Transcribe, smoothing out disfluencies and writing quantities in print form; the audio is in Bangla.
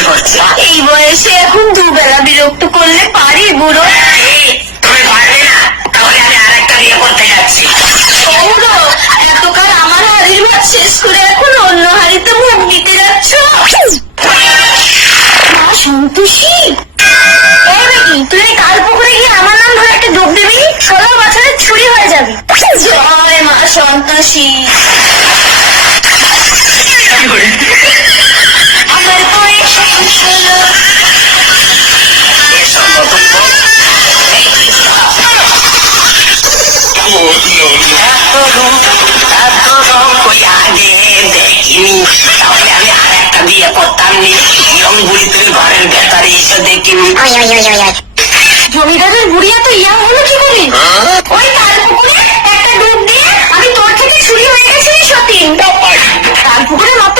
ইচ্ছে করছে। এই বয়সে এখন দুবেলা বিরক্ত করলে পারি বুড়ো? তুমি পারবে না, তাহলে আমি আরেকটা বিয়ে করতে যাচ্ছি। ও বুড়ো, এতকাল আমার হাড়ির ভাত শেষ করে এখন অন্য হাড়িতে মুখ দিতে যাচ্ছ? মা সন্তোষী, এই বেটি, তুই কাল পুকুরে গিয়ে আমার নাম ধরে একটা ডুব দিবি, 16 বছরের ছুরি হয়ে যাবি। জয় মা সন্তোষী। আমার বয়স হলো। এসব নতুন বউ। এত রং কই আগে দেখিনি, তাহলে আমি আরেকটা বিয়ে করতাম নি। রংগুলি তুমি ঘরের ভেতরে এসে দেখিনি। জমিদারের বুড়িয়া তো ইয়া হলো কি করে? ওই তাল পুকুরে একটা ডুব দিয়ে আমি তোর থেকে ছুরি হয়ে গেছি সতীন। তাল পুকুরে মাত্র